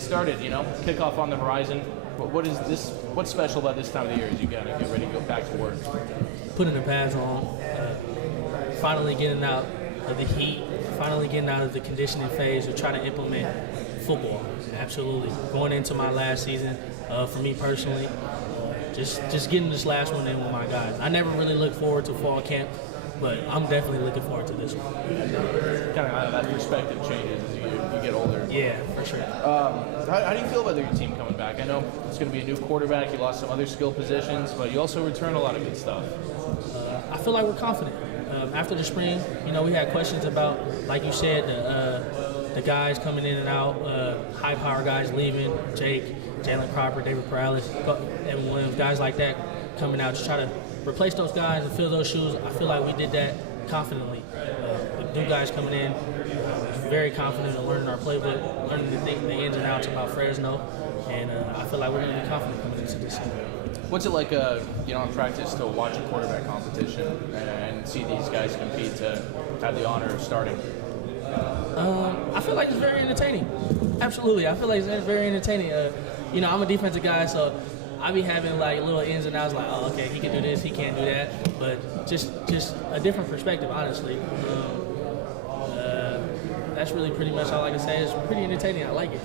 get started, kickoff on the horizon. What's special about this time of the year as you gotta get ready to go back to work? Putting the pads on, finally getting out of the heat, finally getting out of the conditioning phase to try to implement football. Absolutely. Going into my last season, for me personally, just getting this last one in with my guys. I never really looked forward to fall camp, but I'm definitely looking forward to this one. Kind of that perspective changes as you get older. Yeah, for sure. How do you feel about your team coming back? I know it's going to be a new quarterback. You lost some other skill positions, but you also return a lot of good stuff. I feel like we're confident. After the spring, we had questions about, like you said, the guys coming in and out, high-power guys leaving, Jake, Jalen Cropper, David Perales, Evan Williams, guys like that coming out to try to replace those guys and fill those shoes. I feel like we did that confidently. The new guys coming in, very confident in learning our playbook, learning the ins and outs about Fresno, and I feel like we're going to be confident coming into this season. What's it like, in practice to watch a quarterback competition and see these guys compete to have the honor of starting? I feel like it's very entertaining. Absolutely, I feel like it's very entertaining. I'm a defensive guy, so I be having like little ins and outs, like, oh, okay, he can do this, he can't do that, but just a different perspective, honestly. That's really pretty much all I can say. It's pretty entertaining. I like it.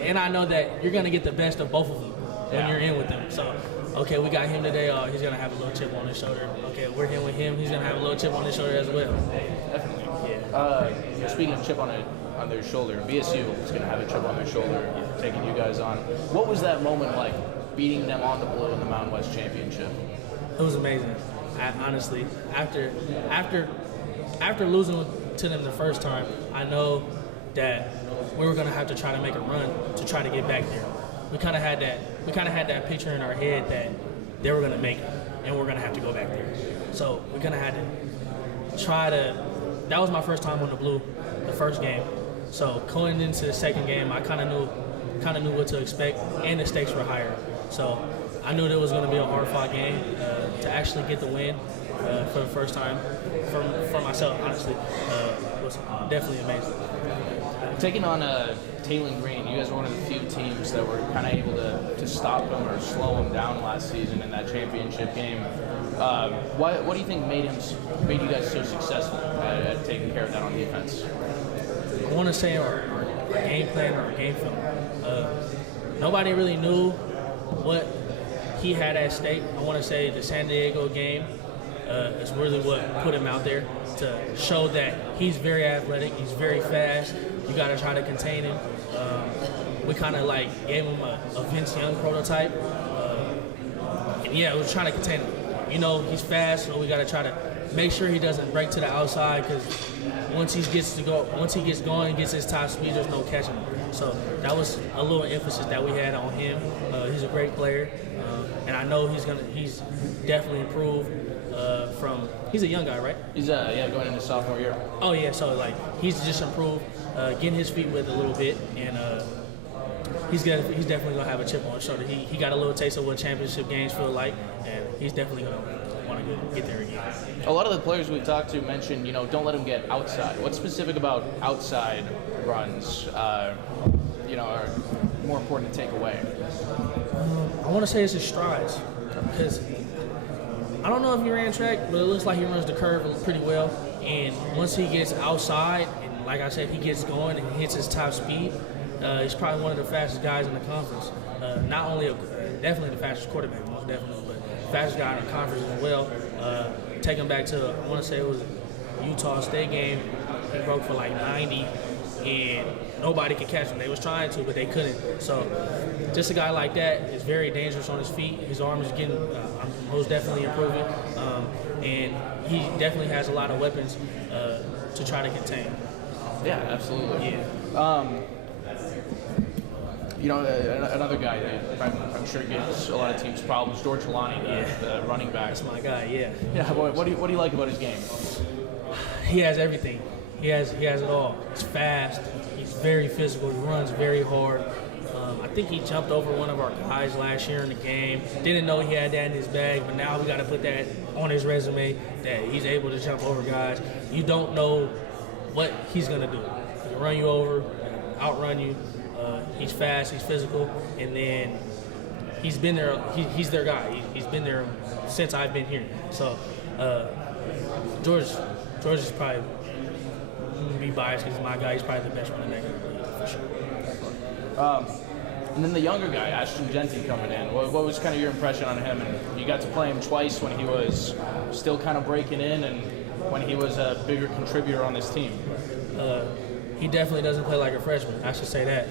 And I know that you're gonna get the best of both of them when you're in with them. So, okay, we got him today. Oh, he's gonna have a little chip on his shoulder. Okay, we're in with him. He's gonna have a little chip on his shoulder as well. Definitely. Yeah. Speaking of chip on their shoulder, BSU is gonna have a chip on their shoulder, taking you guys on. What was that moment like, beating them on the blue in the Mountain West Championship? It was amazing. Honestly, after losing to them the first time, I know that we were gonna have to try to make a run to try to get back there. We kind of had that picture in our head that they were gonna make it, and we're gonna have to go back there. So we're gonna have to try to. That was my first time on the blue, the first game. So going into the second game, I kind of knew what to expect, and the stakes were higher. So I knew that it was going to be a hard-fought game. To actually get the win for the first time for myself, honestly, was definitely amazing. Taking on Taylen Green, you guys were one of the few teams that were kind of able to stop him or slow him down last season in that championship game. What do you think made you guys so successful at taking care of that on defense? I want to say our game plan or our game film. Nobody really knew what he had at stake. I want to say the San Diego game is really what put him out there to show that he's very athletic, he's very fast. You got to try to contain him. We kind of like gave him a Vince Young prototype. And yeah, we were trying to contain him. He's fast, so we got to try to make sure he doesn't break to the outside, because once he gets going and gets his top speed, there's no catching him. So that was a little emphasis that we had on him. He's a great player, and I know he's definitely improved he's a young guy, right? He's going into sophomore year. Oh yeah, so like he's just improved, getting his feet wet a little bit, and he's definitely gonna have a chip on his shoulder. He got a little taste of what championship games feel like, and he's definitely gonna want to get there again. A lot of the players we've talked to mentioned, don't let him get outside. What's specific about outside runs, are more important to take away? I want to say it's his strides, because I don't know if he ran track, but it looks like he runs the curve pretty well. And once he gets outside, and like I said, he gets going and hits his top speed, he's probably one of the fastest guys in the conference. Not only definitely the fastest quarterback, most definitely, but fastest guy in the conference as well. Take him back to, I want to say it was a Utah State game. He broke for like 90, and nobody could catch him. They was trying to, but they couldn't. So just a guy like that is very dangerous on his feet. His arm is getting most definitely improving, and he definitely has a lot of weapons to try to contain. Yeah, absolutely. Yeah. Another guy that I'm sure gives a lot of teams problems, George Helani, the running back. That's my guy, yeah. Yeah, what do you like about his game? He has everything. He has it all. He's fast. He's very physical. He runs very hard. I think he jumped over one of our guys last year in the game. Didn't know he had that in his bag, but now we got to put that on his resume that he's able to jump over guys. You don't know what he's going to do. He can run you over, outrun you. He's fast, he's physical, and then he's been there. He's their guy. He's been there since I've been here. So George is probably, I'm gonna be biased because he's my guy. He's probably the best running back in the league for sure. And then the younger guy, Ashton Genty, coming in. What was kind of your impression on him? And you got to play him twice when he was still kind of breaking in, and when he was a bigger contributor on this team. He definitely doesn't play like a freshman. I should say that.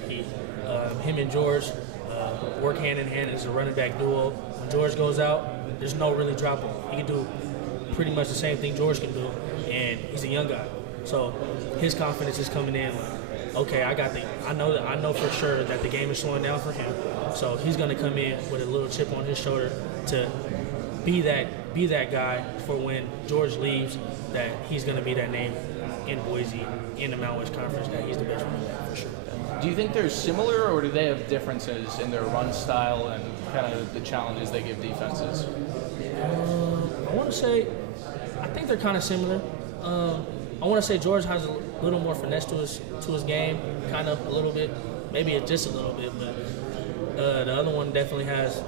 Him and George work hand in hand as a running back duo. When George goes out, there's no really drop off. He can do pretty much the same thing George can do, and he's a young guy. So his confidence is coming in like, okay, I know for sure that the game is slowing down for him. So he's gonna come in with a little chip on his shoulder to be that guy for when George leaves, that he's gonna be that name in Boise, in the Mountain West Conference, that he's the best running back for sure. Do you think they're similar, or do they have differences in their run style and kind of the challenges they give defenses? I think they're kind of similar. I want to say George has a little more finesse to his game, kind of a little bit, maybe just a little bit, but the other one definitely has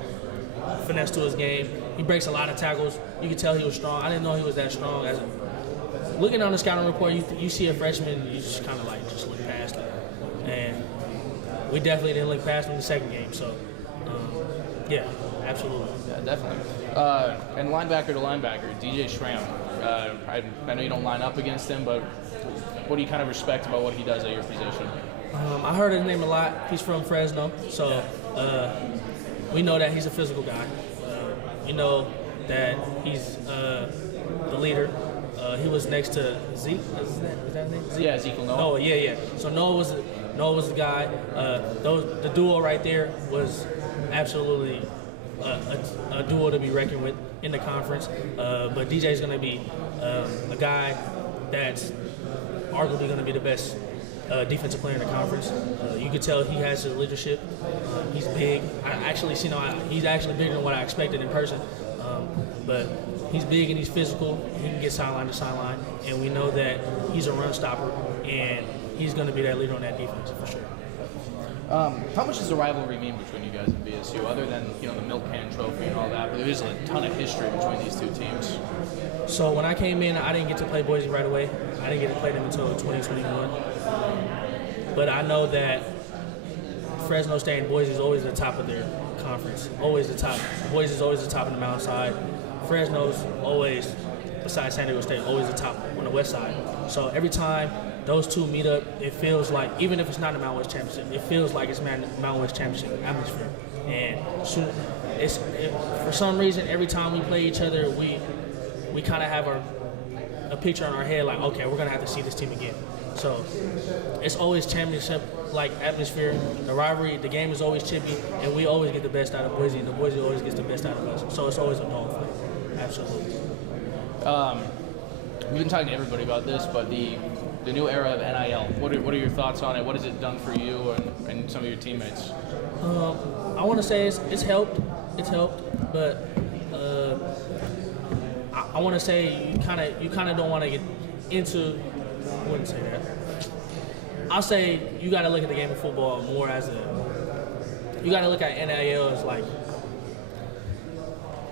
finesse to his game. He breaks a lot of tackles. You can tell he was strong. I didn't know he was that strong. Looking on the scouting report, you see a freshman, you just kind of like just look past it. And we definitely didn't look past him in the second game. So, yeah, absolutely. Yeah, definitely. And linebacker to linebacker, DJ Schramm. I know you don't line up against him, but what do you kind of respect about what he does at your position? I heard his name a lot. He's from Fresno, so we know that he's a physical guy. We know that he's the leader. He was next to Zeke. Is that his name? Zeke? Yeah, Ezekiel Noah. Oh, yeah. So Noah was the guy. The duo right there was absolutely a duo to be reckoned with in the conference. But DJ's going to be a guy that's arguably going to be the best defensive player in the conference. You could tell he has his leadership. He's big. He's actually bigger than what I expected in person. But he's big and he's physical. He can get sideline to sideline, and we know that he's a run stopper, and he's going to be that leader on that defense for sure. How much does the rivalry mean between you guys and BSU, other than the milk can trophy and all that? But there is a ton of history between these two teams. So when I came in, I didn't get to play Boise right away. I didn't get to play them until 2021. But I know that Fresno State and Boise is always the top of their conference, always the top. Boise is always the top on the mountain side. Fresno's always, besides San Diego State, always the top on the west side. So every time those two meet up, it feels like, even if it's not a Mountain West Championship, it feels like it's Mountain West Championship atmosphere. And for some reason, every time we play each other, we kind of have a picture in our head like, okay, we're going to have to see this team again. So it's always championship-like atmosphere. The rivalry, the game is always chippy, and we always get the best out of Boise, and the Boise always gets the best out of us. So it's always a dogfight. Absolutely. We've been talking to everybody about this, but the new era of NIL, what are your thoughts on it? What has it done for you and some of your teammates? I want to say it's helped. It's helped, but I want to say you kind of don't want to get into. I wouldn't say that. I'll say you got to look at the game of football more as you got to look at NIL as like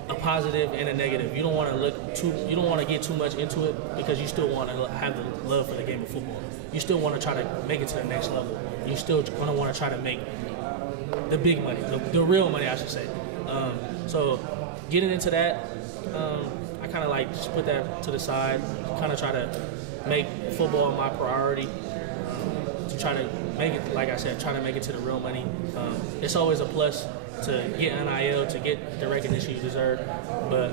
a positive and a negative. You don't want to get too much into it, because you still want to have the love for the game of football. You still want to try to make it to the next level. You still going to want to try to make the big money, the real money, I should say. So getting into that, I kind of like just put that to the side, kind of try to make football my priority, to try to make it, like I said, try to make it to the real money. It's always a plus to get NIL, to get the recognition you deserve, but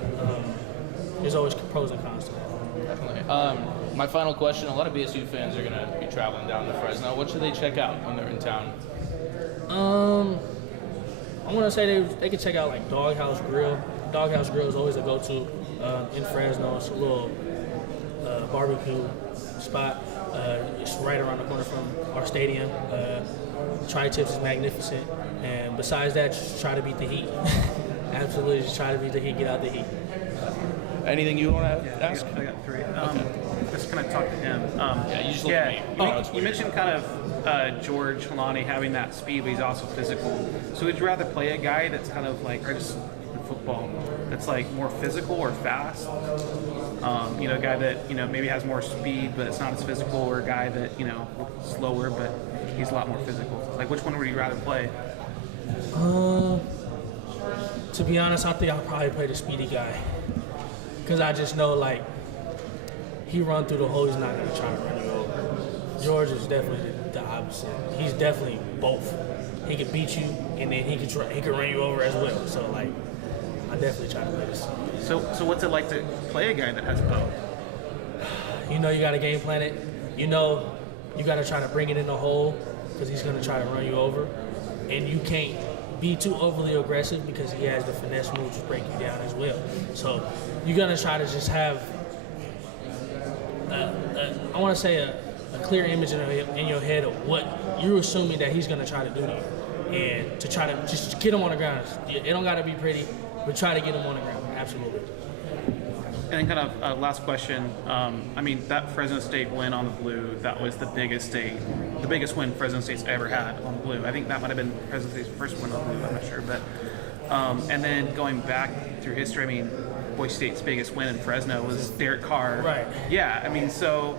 there's always pros and cons to that. Definitely. My final question, a lot of BSU fans are going to be traveling down to Fresno. What should they check out when they're in town? I want to say they could check out like Doghouse Grill. Doghouse Grill is always a go-to in Fresno. It's a little barbecue spot. It's right around the corner from our stadium. Tri-Tips is magnificent, and besides that, just try to beat the heat. Absolutely, just try to beat the heat, get out the heat. Anything you want to ask? I got three. Let's kind of talk to him. You just look at me. You mentioned kind of George Lonnie having that speed, but he's also physical. So would you rather play a guy that's kind of like, or just in football, that's like more physical or fast? A guy that, maybe has more speed, but it's not as physical, or a guy that, slower, but he's a lot more physical. Like, which one would you rather play? To be honest, I think I'll probably play the speedy guy. Because I just know, like, he run through the hole, he's not going to try to run you over. George is definitely the opposite. He's definitely both. He can beat you, and then he can run you over as well. So, like, I definitely try to play this. So what's it like to play a guy that has both? You got to game plan it. You got to try to bring it in the hole because he's going to try to run you over. And you can't be too overly aggressive because he has the finesse moves to break you down as well. So you're going to try to just have, I want to say, a clear image in your head of what you're assuming that he's going to try to do to you. And to try to just get him on the ground. It don't got to be pretty, but try to get him on the ground. Absolutely. And then kind of last question. That Fresno State win on the blue, that was the biggest win Fresno State's ever had on the blue. I think that might have been Fresno State's first win on the blue, I'm not sure. But and then going back through history, Boise State's biggest win in Fresno was Derek Carr. Right. Yeah, so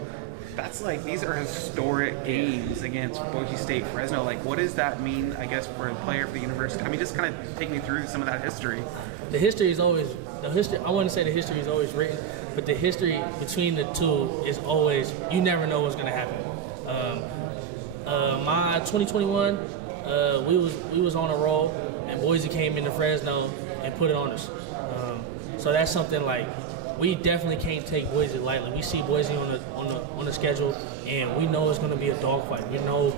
that's like, these are historic games against Boise State, Fresno. Like, what does that mean, I guess, for a player for the university? Just kind of take me through some of that history. The history is always, I wouldn't say the history is always written, but the history between the two is always, you never know what's going to happen. My 2021, we was on a roll, and Boise came into Fresno and put it on us. So that's something like, we definitely can't take Boise lightly. We see Boise on the schedule, and we know it's going to be a dogfight. We know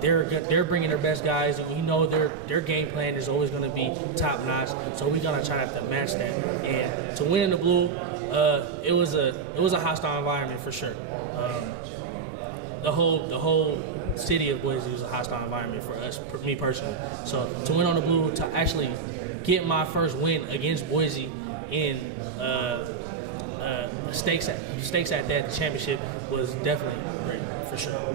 they're bringing their best guys, and we know their game plan is always going to be top notch. So we're going to try to match that. And to win in the blue, it was a hostile environment for sure. The whole city of Boise was a hostile environment for us, for me personally. So to win on the blue, to actually get my first win against Boise in stakes at that championship was definitely great for sure.